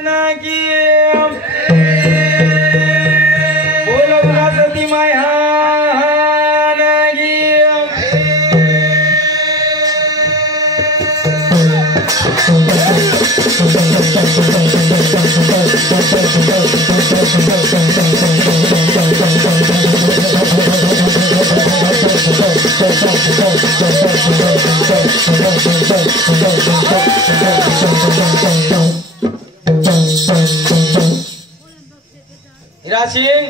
की बोलो सरस्वती माया की हीरा सिंह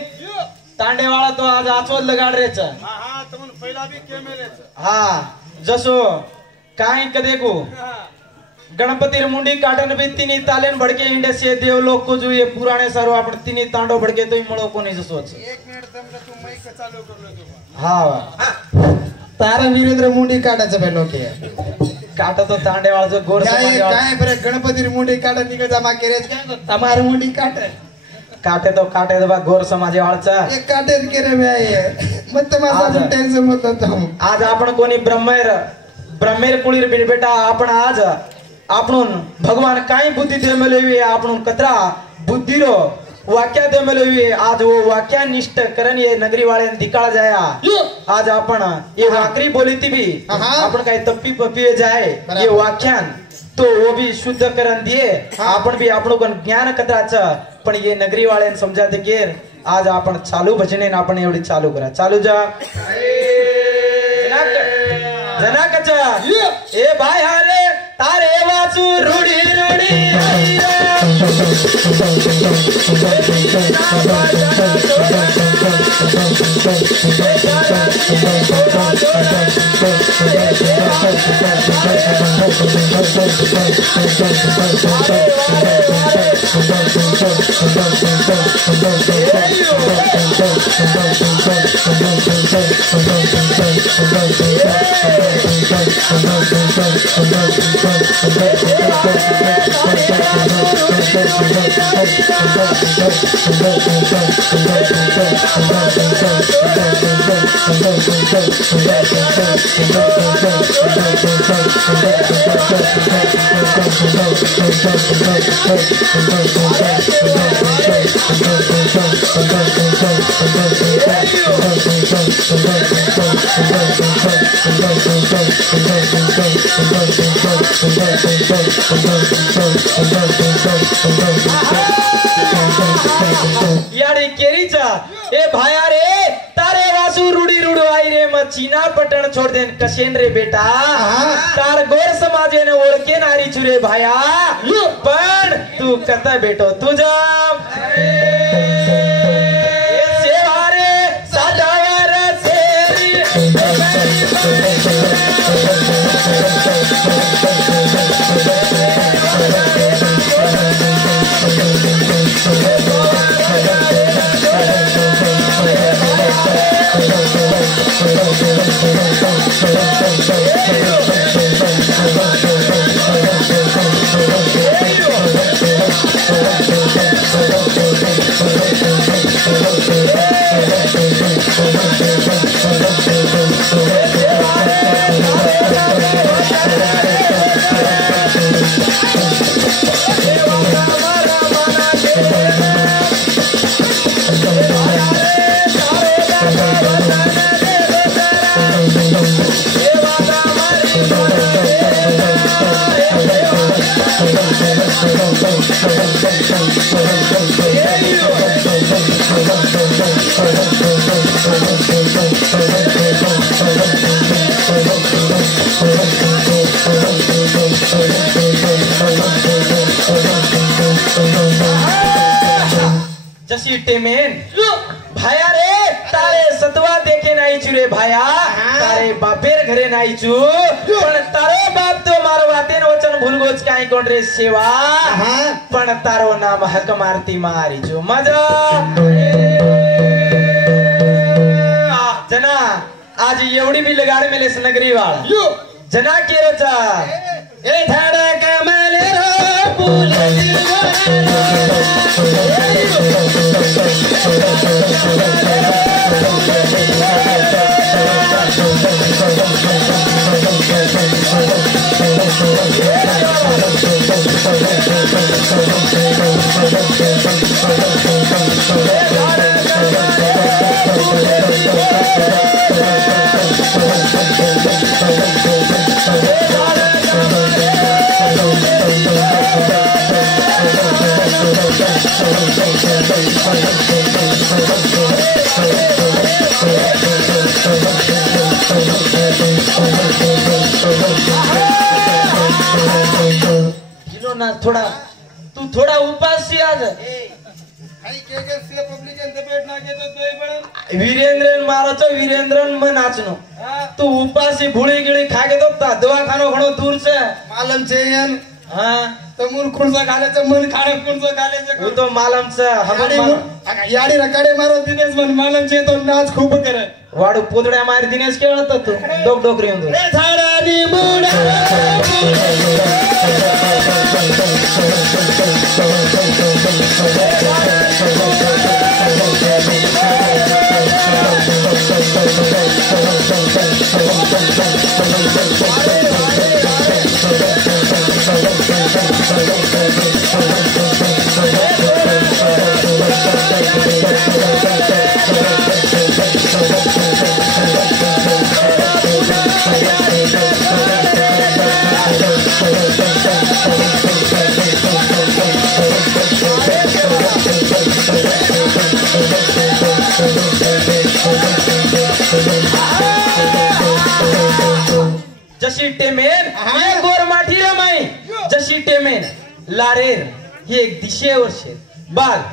तांडेवाळा तो आज आचवत लगाड रेच हा तुमन पहिला भी केमेलेच हा जसो काय कदे को गणपति मुंडी काटन भी तिनी तालेन भड़के इंडे से देव लोग को जो ये पुराने सारो आपण तिनी तांडो भड़के तो मळो कोणी जसोच 1 मिनिट तुमने तू माइक चालू करलो तू हा तारा वीरेंद्र मुंडी काटायचं पहिलो के काटा तो तांडेवाळाचं गोर काय काय बरे गणपती मुंडी काटा निघ जमा केरेच काय तमार मुंडी काट काटे तो बा गोर समाजे वाळचा एक काटेत केरे मी आहे मत माझा टेन्शन मत आज आपण कोणी ब्रह्मेर कुळीर बेटा आपण आज आपण भगवान काय बुद्धी दे मेलवी आपण कतरा बुद्धीरो वाक्या दे मेलवी आज वो वाक्या निष्ठ करन ये नगरी वाले दिकाळ जाया आज आपण ये वाकरी बोलीती भी आपण काय तप्पी पप्पी जाए ये वाक्यान तो वो भी शुद्ध करन दिए आपण भी आपण कोण ज्ञान कतराचं पण ये नगरी वाले समजाते केर आज आपण चालू भजने आपण एवढी चालू करा चालू जा जनकच ए भाई हाले तारे वाचू रूढी रूढी याडी केरीचा ए भाया रे तारे वासु रूडी रूडो आई रे म चीना पटण छोड़ देन कशेन रे बेटा तार गोर समाजे ने ओळखे नारी चुरे भाया पण तू कता बेटो तुझा सेवारे साडावर सेरी जशी टेमेन भाया रे तारे सत्वा देखे नाही चुरे भाया तारे बापेर घरे नाही चू पण तारो बाप तो मारो वातेन वचन भूलगोच काय कोण रे सेवा पण तारो नाम हक मारती मारी जो मजा जना आज एवढी भी लगाड मेलेस नगरी वाळा जना केरोचा ए धाडा कमले रो फूल ना थोडा तू थोडा उपास आज वीरेंद्रन मारो वीरेंद्रन में नाचनो तू उपासी भूली गिली खा के तो दवाखानो घणो दूर से मालम चेयन हाँ तो मुन खुर्सा खाल्याचं मन खाणे खुर्सा खाल्याचं वो तो मालम से याडी रकाडे मारो दिनेश मन मालम चे तो नाच खूप करे वाडू पोदड्या मार दिनेश खेळत तू डोक डोकरी होतो रे झाडानी मुडा जशी टेमेन ये गोरमाठी रे माई जशी टेमेन लारेर ये एक दिशेवर शे बाल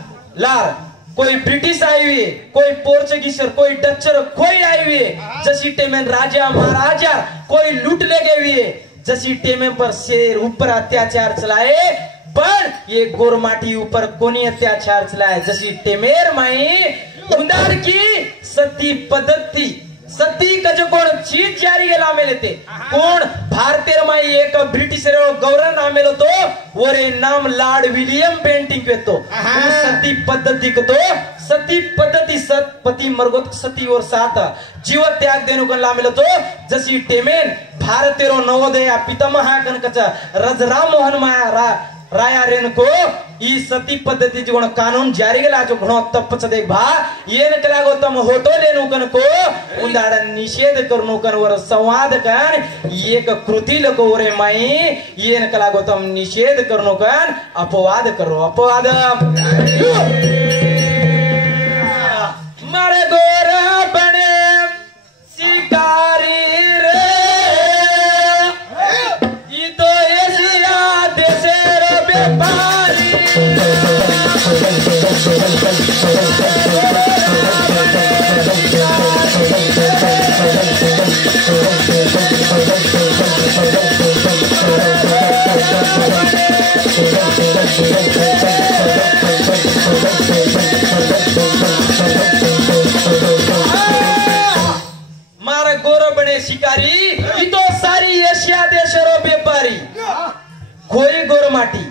लार कोई ब्रिटिश आई हुई है कोई पोर्चुगीसर कोई डचर कोई आई हुई है जशी टेमेन राजा महाराजा कोई लूट ले गए हुई है जशी टेमेन पर शेर ऊपर अत्याचार चलाए पर ये गोरमाठी ऊपर कोनी अत्याचार चलाए जशी टेमेर माई उंदार की सती पद्धति सती का जो कोण चीज जारी गेला मेले ते कोण भारतीय माई एक ब्रिटिश गौरव नामेलो तो वरे नाम लॉर्ड विलियम बेंटिंग येतो सती पद्धती को तो सती पद्धती सतपती मरगोत सती और सात जीव त्याग देनु कन लामेलो तो जशी टेमेन भारतीय नवोदय पितामहा कनकच रजराम मोहन माया राया रेन को ई सती पद्धति जो कानून जारी गेला जो घणो तप्पच देख भा येन कलागो तम होटो लेनु कन को उंदाड निषेध करनु कन वर संवाद कन एक कृती लको रे माई येन कलागो तम निषेध करनु कन अपवाद करो अपवाद मारे गोरा बने शिकारी रे ई तो एशिया देशेर व्यापारी मारा गोरो बने शिकारी ये तो सारी एशिया देशरो व्यापारी कोई गोरमाटी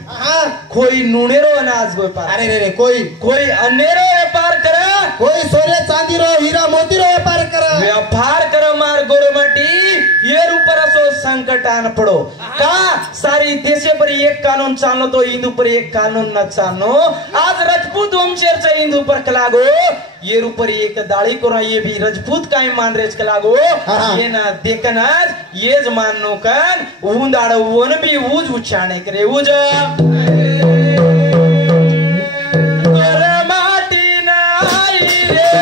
कोई नुनेरो अनाज व्यापार अरे रे रे कोई अनेरो व्यापार करा कोई सोने चांदी रो हीरा मोती रो व्यापार करो मार गोरमाटी ये ऊपर असो संकट आन पड़ो का सारी देशे पर एक कानून चालनो तो हिंदू पर एक कानून न चालनो आज राजपूत वंशेर हिंदू पर कलागो ये ऊपर एक दाढ़ी करो ये भी राजपूत काई मान रेच कलागो ये ना देखनज येज माननो कन उंदाड़ वन भी उज उचाने करे उज गोरमाटी ना आई रे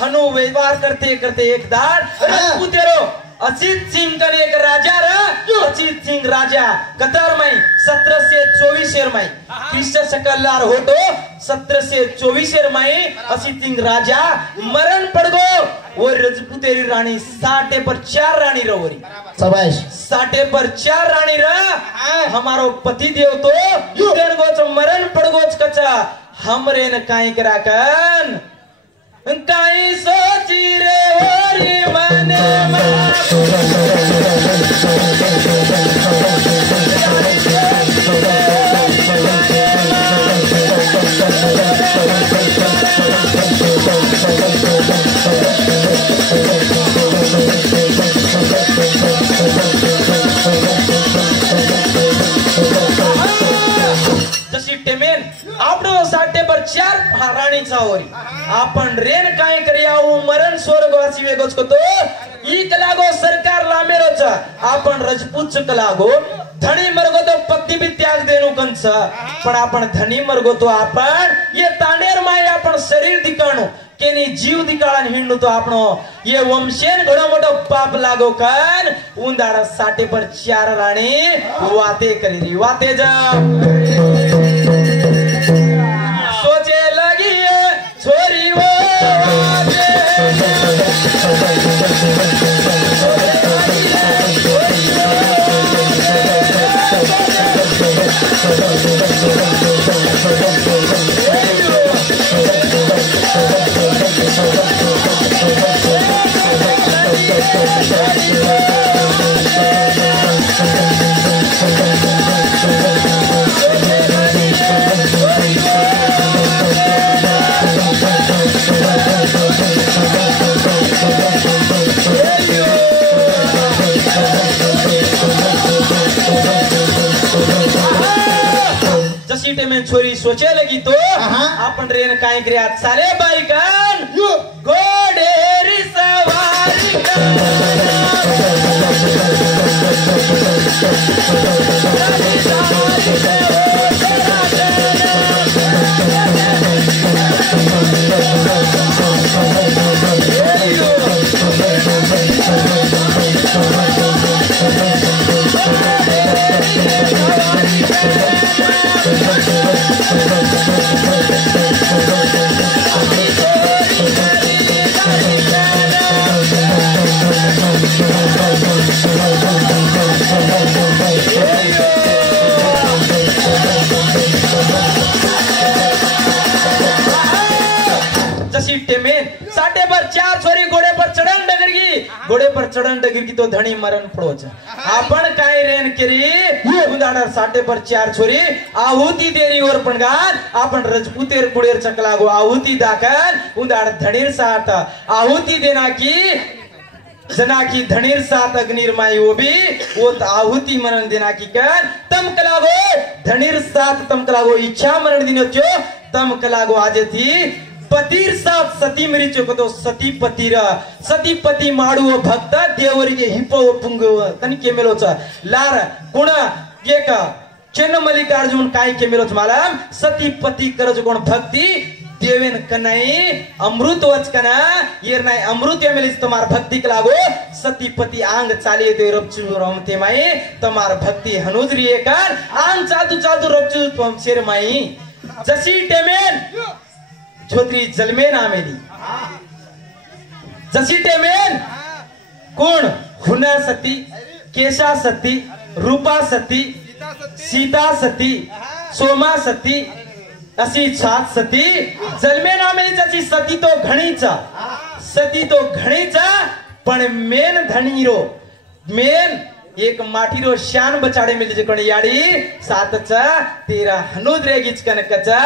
हनु व्यवहार करते करते एक दाड़ राजपूतेरो अजीत सिंह का एक राजा रहा अजीत सिंह राजा कतर में 1724 में कृष्ण सकलार होटो 1724 में अजीत सिंह राजा मरण पड़ गो वो राजपूतेरी रानी 60 पर 4 रानी रहोरी शाबाश 60 पर 4 रानी रहा हमारो पति देव तो युद्धन गोच मरण पड़ गोच कचा हमरे न काई कराकन काई सोची रे होरी मन टेमेन आपणो साठे पर 4 राणीचा होरी आपण रेन काय करियाऊ मरण स्वर्गवासी वेगोच को तो ई कलागो सरकार लामेरोच आपण रजपूत कलागो धनी मरगो तो पत्नी भी त्याग देनु कंस पण आपण धनी मरगो तो आपण ये तांडेर माय आपण शरीर दिकाणो केनी जीव दिकाळन हिंडू तो आपणो ये वंशेन घणो मोठो पाप लागो कन उंदाडा साठे पर 4 राणी वाते करी री वाते जा सोचे लगी छोरी वो वाते में छोरी सोचे लगी तो अपन रेन काय करे आज सारे बाईकन घोडेरी सवारी साठे पर 4 छोरी घोड़े पर चढ़न डगर की तो धनी मरण पड़ोच आपण काय रेन केरी उंदाडा साठे पर 4 छोरी आहुति देरी और पणगान आपण रजपुतेर कुडेर चकलागो आहुति दाखन उंदाड धणीर साथ आहुति देना की जना की धणीर साथ अग्निर माई वो भी वो आहुति मरण देना की कर तम कलागो धणीर साथ तम कलागो इच्छा मरण दिनो चो तम कलागो आज थी पतीर साथ सती मरी चोको तो सती पति माडू भक्त देवರಿಗೆ हिपो पुंगो तन केमेलोच लार गुण एक चेन्न मल्लिकार्जुन काय केमेलोच मालम सती पति करज कोण भक्ति देवेन कनाई अमृत वचकना येर नाही अमृत एमेलिस तमार भक्ति लागो सती पति आंग चाले ते रपचु रमते माई तमार भक्ति हनुजरी एकर आंग चालतू रपचु तम शेर माई जसी टेमेन छोत्री जलमेन आमेली जशी टेमेन कोण हुना सती केशा सती रूपा सती सीता सती सोमा सती अशी 7 सती जलमेन आमेली जशी सती तो घणीचा पण मेन धणीरो मेन एक माटीरो शान बचाडे मिलजे कोण याडी 7चा 13 हनुद्रे गिचकन कचा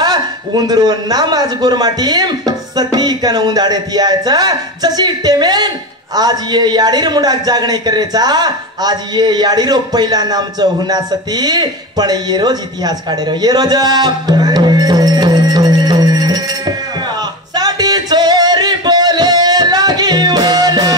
उंदरो नामाज गोरमाटीम सती कन उंदाडे तियाचा जशी टेमेन आज ये याडीर मुंडाक जागणे करेचा आज ये याडीरो पहिला नामचो हुना सती पण ये रोज इतिहास काढेरो ये रोज साठी चोरी बोले लागी ओला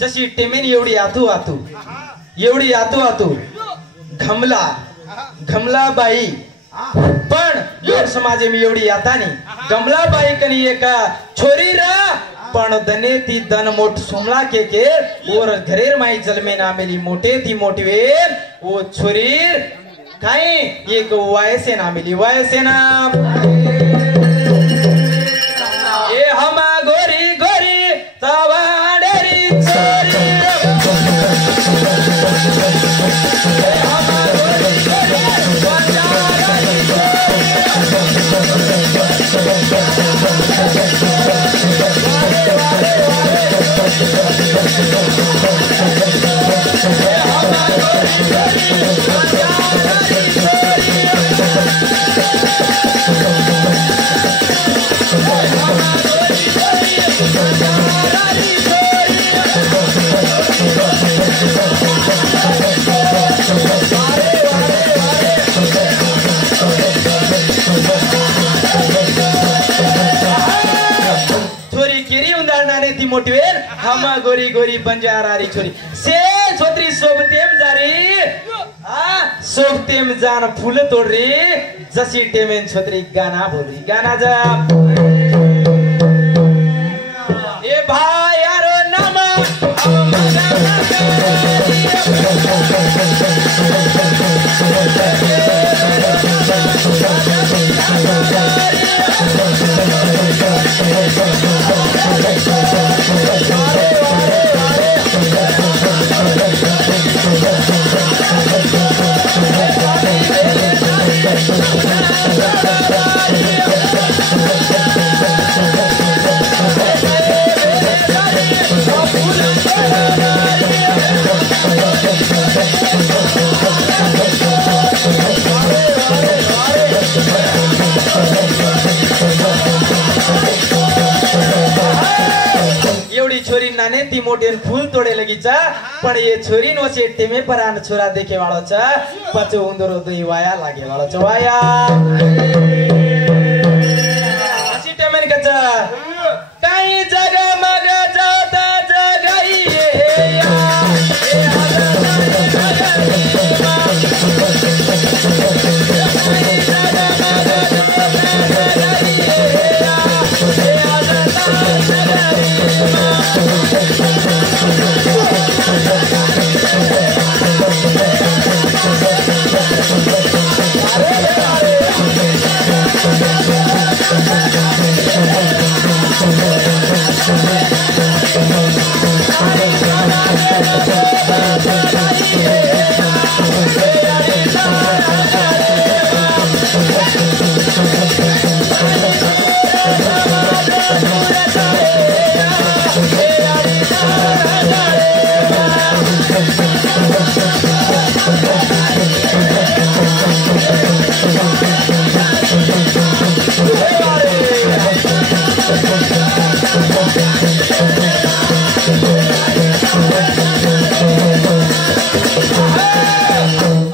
जशी टेमेन एवढी आतू घमला बाई पण योर समाजे मी एवढी यातानी गमला बाई कनी एक छोरी रा पण दने ती दन मोठ सोमला के और घरेर माई जलमे नामेली मोठे ती मोठवेर वो छोरीर काय एक वायसे नामेली वायसेना ए हमा गोरी गोरी तवाडेरी मोटिवेन हम गोरी गोरी बंजारारी छोरी से छोत्री सोबतेम जारी सोबतेम जान फूल तोडरी जसी टेमेन छोत्री गाना बोली गाना जा ए भाई यारो नाम छोरी नाने ती मोटेन फूल तोड़े लगी छ पण ये छोरी नो से टेमे परान छोरा देखे वालो छ पचो उन्दरो दुई वाया लागे वालो छ वाया असी टेमेन कछ काई जगह मग जाता जगइए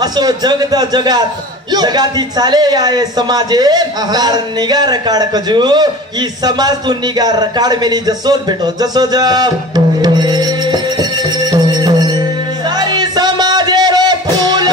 असो जगत जगात जगाती चाले आए समाजे कार निगार काढ कजू ही समाज तू निगार काढ मेली जसोच भेटो जसो जब सारी समाजे रो फूल